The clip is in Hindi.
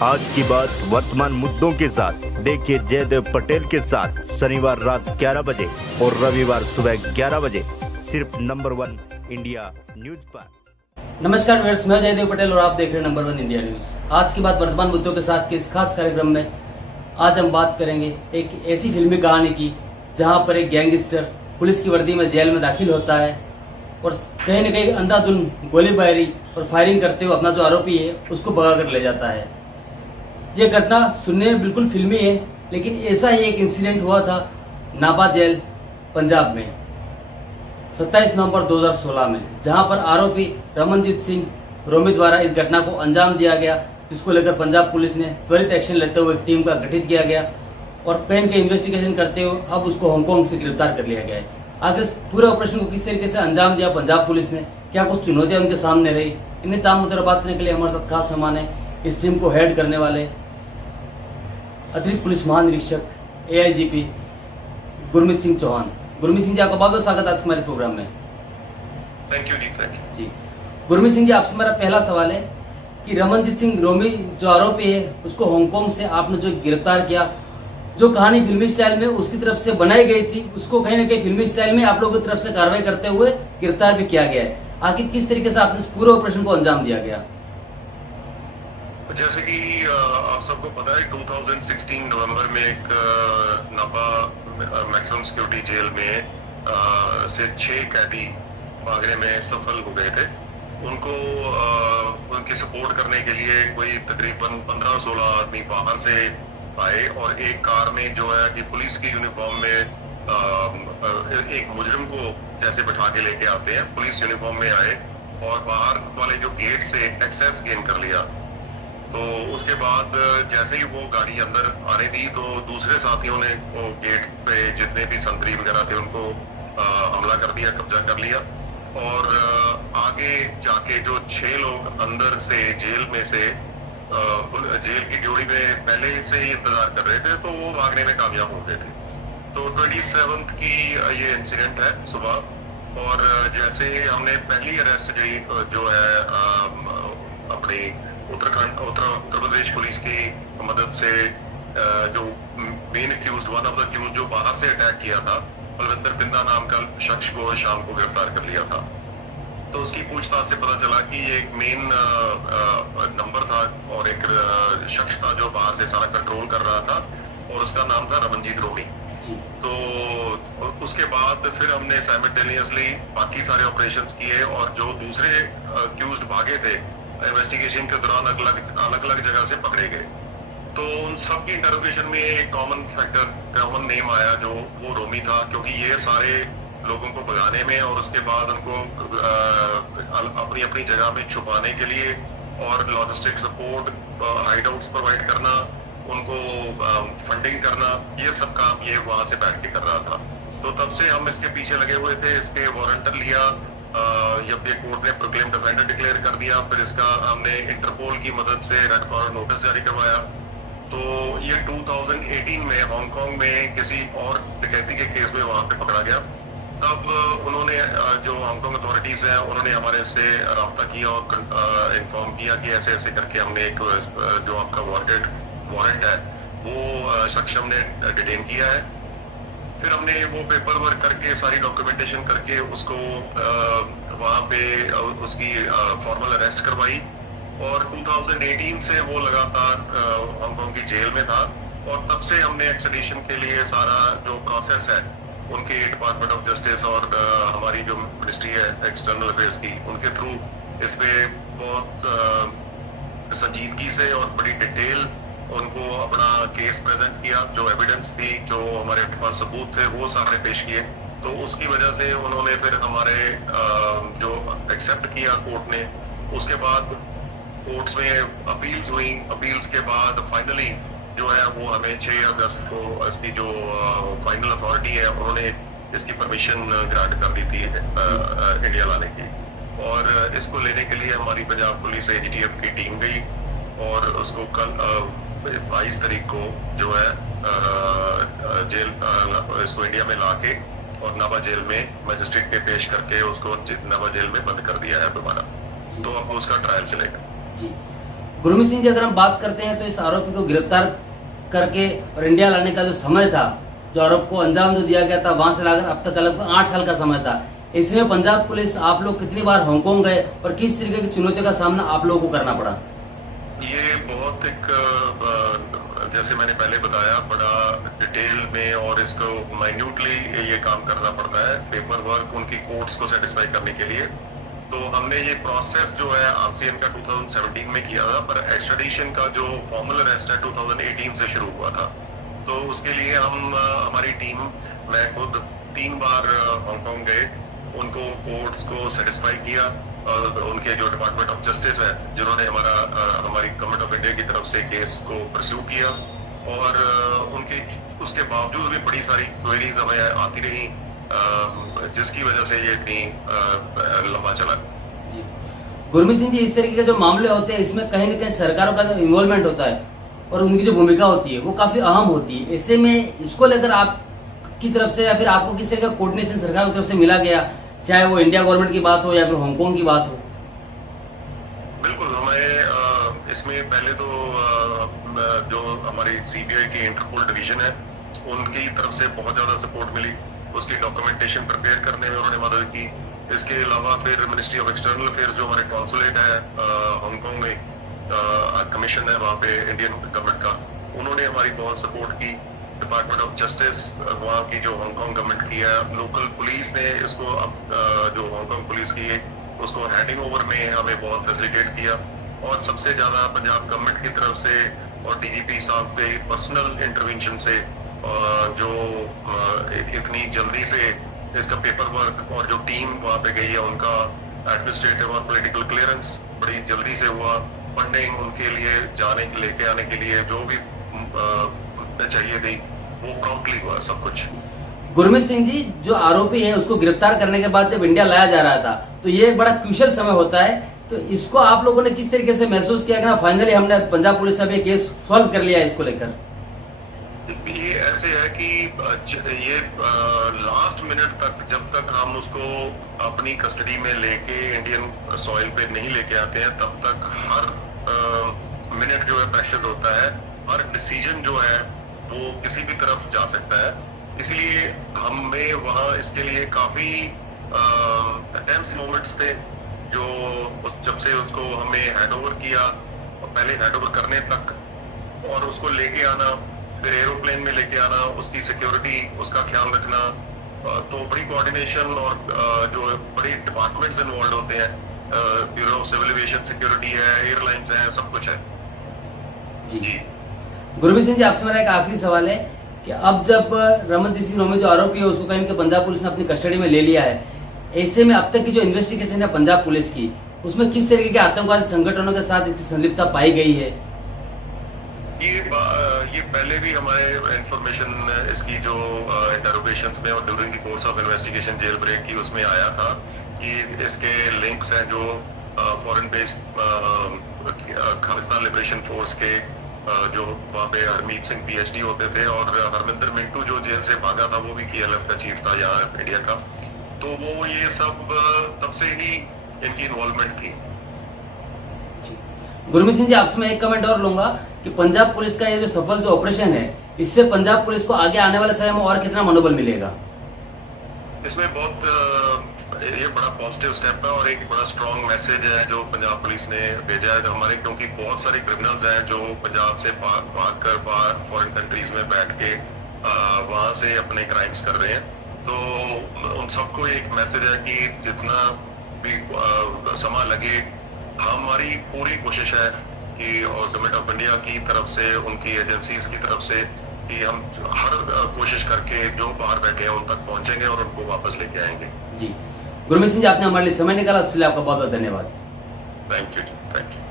आज की बात वर्तमान मुद्दों के साथ देखिए जयदेव पटेल के साथ शनिवार रात 11 बजे और रविवार सुबह 11 बजे सिर्फ नंबर 1 इंडिया न्यूज पर। नमस्कार व्यूअर्स, मैं जयदेव पटेल और आप देख रहे हैं नंबर 1 इंडिया न्यूज। आज की बात वर्तमान मुद्दों के साथ के इस खास कार्यक्रम में आज हम बात करेंगे एक ऐसी फिल्मी कहानी की जहां पर एक गैंगस्टर पुलिस की वर्दी में जेल में दाखिल होता है और कहीं न कहीं अंधाधुंध गोलीबारी और फायरिंग करते हुए अपना जो आरोपी है उसको भगा कर ले जाता है। ये घटना सुनने में बिल्कुल फिल्मी है, लेकिन ऐसा ही एक इंसिडेंट हुआ था नाभा जेल पंजाब में 27 नवंबर 2016 में, जहां पर आरोपी रमनजीत सिंह रोमी द्वारा इस घटना को अंजाम दिया गया, जिसको लेकर पंजाब पुलिस ने त्वरित एक्शन लेते हुए एक टीम का गठित किया गया और कहीं के इन्वेस्टिगेशन करते हुए अब उसको हांगकांग से गिरफ्तार कर लिया गया है। आखिर इस पूरे ऑपरेशन को किस तरीके से अंजाम दिया पंजाब पुलिस ने, क्या कुछ चुनौतियां उनके सामने रही, इन्हें तमाम मुद्दों पर बात करने के लिए हमारे साथ खास मेहमान है इस टीम को हेड करने वाले अतिरिक्त पुलिस महानिरीक्षक AIGP गुरमीत सिंह चौहान। गुरमीत सिंह जी, आपका बहुत बहुत स्वागत है आज हमारे प्रोग्राम में। थैंक यू जी। गुरमीत सिंह जी, आपसे मेरा पहला सवाल है कि रमनजीत सिंह रोमी जो आरोपी है उसको हांगकांग से आपने जो गिरफ्तार किया, जो कहानी फिल्मी स्टाइल में उसकी तरफ से बनाई गई थी उसको कहीं ना कहीं फिल्मी स्टाइल में आप लोगों की तरफ से कार्रवाई करते हुए गिरफ्तार भी किया गया है। आखिर किस तरीके से आपने इस पूरे ऑपरेशन को अंजाम दिया गया? जैसे कि आप सबको पता है 2016 नवंबर में एक नाभा मैक्सिमम सिक्योरिटी जेल में से 6 कैदी भागने में सफल हो गए थे। उनको उनकी सपोर्ट करने के लिए कोई तकरीबन 15-16 आदमी बाहर से आए और एक कार में जो है कि पुलिस की यूनिफॉर्म में एक मुजरिम को जैसे बैठा के लेके आते हैं, पुलिस यूनिफॉर्म में आए और बाहर वाले जो गेट से एक्सेस गेन कर लिया। तो उसके बाद जैसे ही वो गाड़ी अंदर आने दी तो दूसरे साथियों ने वो गेट पे जितने भी संतरी वगैरह थे उनको हमला कर दिया, कब्जा कर लिया और आगे जाके जो 6 लोग अंदर से जेल में से जेल की जोड़ी में पहले से ही इंतजार कर रहे थे, तो वो भागने में कामयाब हो गए थे। तो 27 की ये इंसिडेंट है सुबह, और जैसे हमने पहली अरेस्ट जो है अपनी उत्तर प्रदेश पुलिस की मदद से जो main accused one of the accused जो बाहर से अटैक किया था, बलविंदर बिंदा नाम का शख्स को शाम को गिरफ्तार कर लिया था। तो उसकी पूछताछ से पता चला कि ये एक मेन नंबर था और एक शख्स था जो बाहर से सारा कंट्रोल कर रहा था और उसका नाम था रमनजीत रोमी। तो उसके बाद फिर हमने साइमल्टेनियसली बाकी सारे ऑपरेशंस किए और जो दूसरे अक्यूज्ड भागे थे इन्वेस्टिगेशन के दौरान अलग अलग जगह से पकड़े गए। तो उन सब की इंटरोगेशन में एक कॉमन नेम आया जो वो रोमी था, क्योंकि ये सारे लोगों को भगाने में और उसके बाद उनको अपनी अपनी जगह में छुपाने के लिए और लॉजिस्टिक सपोर्ट, हाइडआउट्स प्रोवाइड करना, उनको फंडिंग करना, ये सब काम ये वहां से बैठ के कर रहा था। तो तब से हम इसके पीछे लगे हुए थे। इसके वारंट लिया, जब ये कोर्ट ने प्रोक्लेम डिफेंडर डिक्लेयर कर दिया, फिर इसका हमने इंटरपोल की मदद से रेड कॉर्नर नोटिस जारी करवाया। तो ये 2018 में हांगकांग में किसी और डकैती के केस में वहां पे पकड़ा गया। तब उन्होंने जो हांगकांग अथॉरिटीज हैं उन्होंने हमारे से राब्ता किया और इन्फॉर्म किया कि ऐसे ऐसे करके हमने एक जो आपका वारंट है वो शख्स हमने डिटेन किया है। फिर हमने वो पेपर वर्क करके सारी डॉक्यूमेंटेशन करके उसको वहां पे उसकी फॉर्मल अरेस्ट करवाई और 2018 से वो लगातार हांगकांग की जेल में था। और तब से हमने एक्सट्रेडिशन के लिए सारा जो प्रोसेस है उनके डिपार्टमेंट ऑफ जस्टिस और हमारी जो मिनिस्ट्री है एक्सटर्नल अफेयर्स की, उनके थ्रू इस पे बहुत संजीदगी से और बड़ी डिटेल उनको अपना केस प्रेजेंट किया। जो एविडेंस थी, जो हमारे पास सबूत थे, वो सारे पेश किए। तो उसकी वजह से उन्होंने फिर हमारे जो एक्सेप्ट किया कोर्ट ने। उसके बाद कोर्ट्स में अपील्स हुई, अपील्स के बाद फाइनली जो है वो हमें 6 अगस्त को इसकी जो फाइनल अथॉरिटी है उन्होंने इसकी परमिशन ग्रांट कर दी थी इंडिया लाने की। और इसको लेने के लिए हमारी पंजाब पुलिस AGTF की टीम गई और उसको कल 22 तारीख को जो है जेल इसको इंडिया में लाके और नाभा जेल में मजिस्ट्रेट के पेश करके उसको नाभा जेल में बंद कर दिया है दोबारा। तो अब उसका ट्रायल चलेगा। जी गुरमीत सिंह जी, अगर हम बात करते हैं तो इस आरोपी को गिरफ्तार करके और इंडिया लाने का जो समय था, जो आरोप को अंजाम जो दिया गया था, वहां से लाकर अब तक लगभग 8 साल का समय था। इसमें पंजाब पुलिस, आप लोग कितनी बार हांगकांग गए और किस तरीके की चुनौतियों का सामना आप लोगों को करना पड़ा? ये बहुत एक जैसे मैंने पहले बताया, बड़ा डिटेल में और इसको माइन्यूटली ये काम करना पड़ता है, पेपर वर्क उनकी कोर्ट्स को सेटिस्फाई करने के लिए। तो हमने ये प्रोसेस जो है आरसीएम का 2017 में किया था, पर एक्स्ट्राडिशन का जो फॉर्मल अरेस्ट है 2018 से शुरू हुआ था। तो उसके लिए हम हमारी टीम, मैं खुद 3 बार हांगकांग गए, उनको कोर्ट्स को सेटिस्फाई किया। उनके जो डिपार्टमेंट ऑफ जस्टिस है, जिन्होंने हमारी गवर्नमेंट ऑफ इंडिया की तरफ से केस को परस्यू किया, और उनके उसके बावजूद भी बड़ी सारी क्वेरीज हमें आती रही, जिसकी वजह से ये इतनी लंबा चला। जी गुरमीत सिंह जी, इस तरीके के जो मामले होते हैं, इसमें कहीं ना कहीं सरकारों का जो इन्वॉल्वमेंट होता है और उनकी जो भूमिका होती है वो काफी अहम होती है। ऐसे में इसको लेकर आपकी तरफ से या फिर आपको किस तरह का कोऑर्डिनेशन सरकार की तरफ से मिला गया, चाहे वो इंडिया गवर्नमेंट की बात हो या फिर हांगकांग की बात हो? बिल्कुल, हमें इसमें पहले तो जो हमारी सीबीआई की इंटरपोल डिवीजन है, उनकी तरफ से बहुत ज्यादा सपोर्ट मिली। उसकी डॉक्यूमेंटेशन प्रिपेयर करने में उन्होंने मदद की। इसके अलावा फिर मिनिस्ट्री ऑफ एक्सटर्नल अफेयर्स, जो हमारे कॉन्सुलेट है हांगकांग में, कमीशन है वहाँ पे इंडियन गवर्नमेंट का, उन्होंने हमारी बहुत सपोर्ट की। डिपार्टमेंट ऑफ जस्टिस वहाँ की जो हांगकांग गवर्नमेंट की है, लोकल पुलिस ने इसको जो हांगकांग पुलिस की है उसको हैंडिंग ओवर में हमें बहुत फैसिलिटेट किया। और सबसे ज्यादा पंजाब गवर्नमेंट की तरफ से और डीजीपी साहब के पर्सनल इंटरवेंशन से जो इतनी जल्दी से इसका पेपर वर्क और जो टीम वहाँ पे गई है, उनका एडमिनिस्ट्रेटिव और पॉलिटिकल क्लियरेंस बड़ी जल्दी से हुआ। फंडिंग उनके लिए लेके आने के लिए जो भी चाहिए थी, वो प्रॉम्प्टली हुआ सब कुछ। गुरमीत सिंह जी, जो आरोपी है उसको गिरफ्तार करने के बाद जब इंडिया लाया जा रहा था, तो ये एक बड़ा क्रूशियल समय होता है। तो इसको आप लोगों ने किस तरीके से महसूस किया कि ना फाइनली हमने पंजाब पुलिस से ये केस सॉल्व कर लिया है इसको लेकर? ये ऐसे है कि ये लास्ट मिनट तक, जब तक हम उसको अपनी कस्टडी में लेके इंडियन सॉइल पे नहीं लेके आते हैं, तब तक हर मिनट जो है प्रेशियस होता है। हर डिसीजन जो है वो किसी भी तरफ जा सकता है। इसलिए हमें वहाँ इसके लिए काफी टेंस मोमेंट्स थे, जो जब से उसको हमें हैंडओवर किया, पहले हैंडओवर करने तक और उसको लेके आना, फिर एरोप्लेन में लेके आना, उसकी सिक्योरिटी, उसका ख्याल रखना, तो बड़ी कोऑर्डिनेशन और जो बड़ी डिपार्टमेंट्स इन्वॉल्व होते हैं, Bureau of Civil Aviation Security है, एयरलाइंस है, सब कुछ है। जी गुरमीत सिंह जी, आपसे मेरा एक आखिरी सवाल है कि अब जब रमनजीत सिंह रोमी जो आरोपी है उसको कहीं पंजाब पुलिस ने अपनी कस्टडी में ले लिया है, ऐसे में अब तक की जो इन्वेस्टिगेशन है पंजाब पुलिस की, उसमें किस तरीके के आतंकवादी संगठनों के साथ इसकी संलिप्तता पाई गई है? ये पहले भी हमारे इंफॉर्मेशन इसकी जो इंटरोगेशंस में और during the course of investigation jail break की, उसमें आया था कि इसके लिंक्स हैं जो foreign based Khalistan Liberation Force के जो वहाँ पे हरमीत सिंह पीएचडी होते थे, और हरमिंदर मिंटू जो जेल से भागा था वो भी केएलएफ का चीफ था यहाँ इंडिया का। तो वो ये सब तब से ही इनकी इन्वॉल्वमेंट थी। गुरमीत सिंह जी, आपसे मैं एक कमेंट और लूंगा कि पंजाब पुलिस का ये जो सफल जो ऑपरेशन है, इससे पंजाब पुलिस को आगे आने वाले समय में और कितना मनोबल मिलेगा? इसमें बहुत ये बड़ा पॉजिटिव स्टेप है और एक बड़ा स्ट्रॉन्ग मैसेज है जो पंजाब पुलिस ने भेजा है हमारे, क्योंकि बहुत सारे क्रिमिनल्स हैं जो पंजाब से भाग कर बाहर फॉरेन कंट्रीज में बैठ के वहां से अपने क्राइम्स कर रहे हैं। तो उन सबको एक मैसेज है कि जितना भी समय लगे, हमारी पूरी कोशिश है कि और गवर्नमेंट ऑफ इंडिया की तरफ से, उनकी एजेंसीज की तरफ से, कि हम हर कोशिश करके जो बाहर बैठे हैं उन तक पहुंचेंगे और उनको वापस लेके आएंगे। जी गुरमीत सिंह जी, आपने हमारे लिए समय निकाला, इसलिए आपका बहुत बहुत धन्यवाद। Thank you.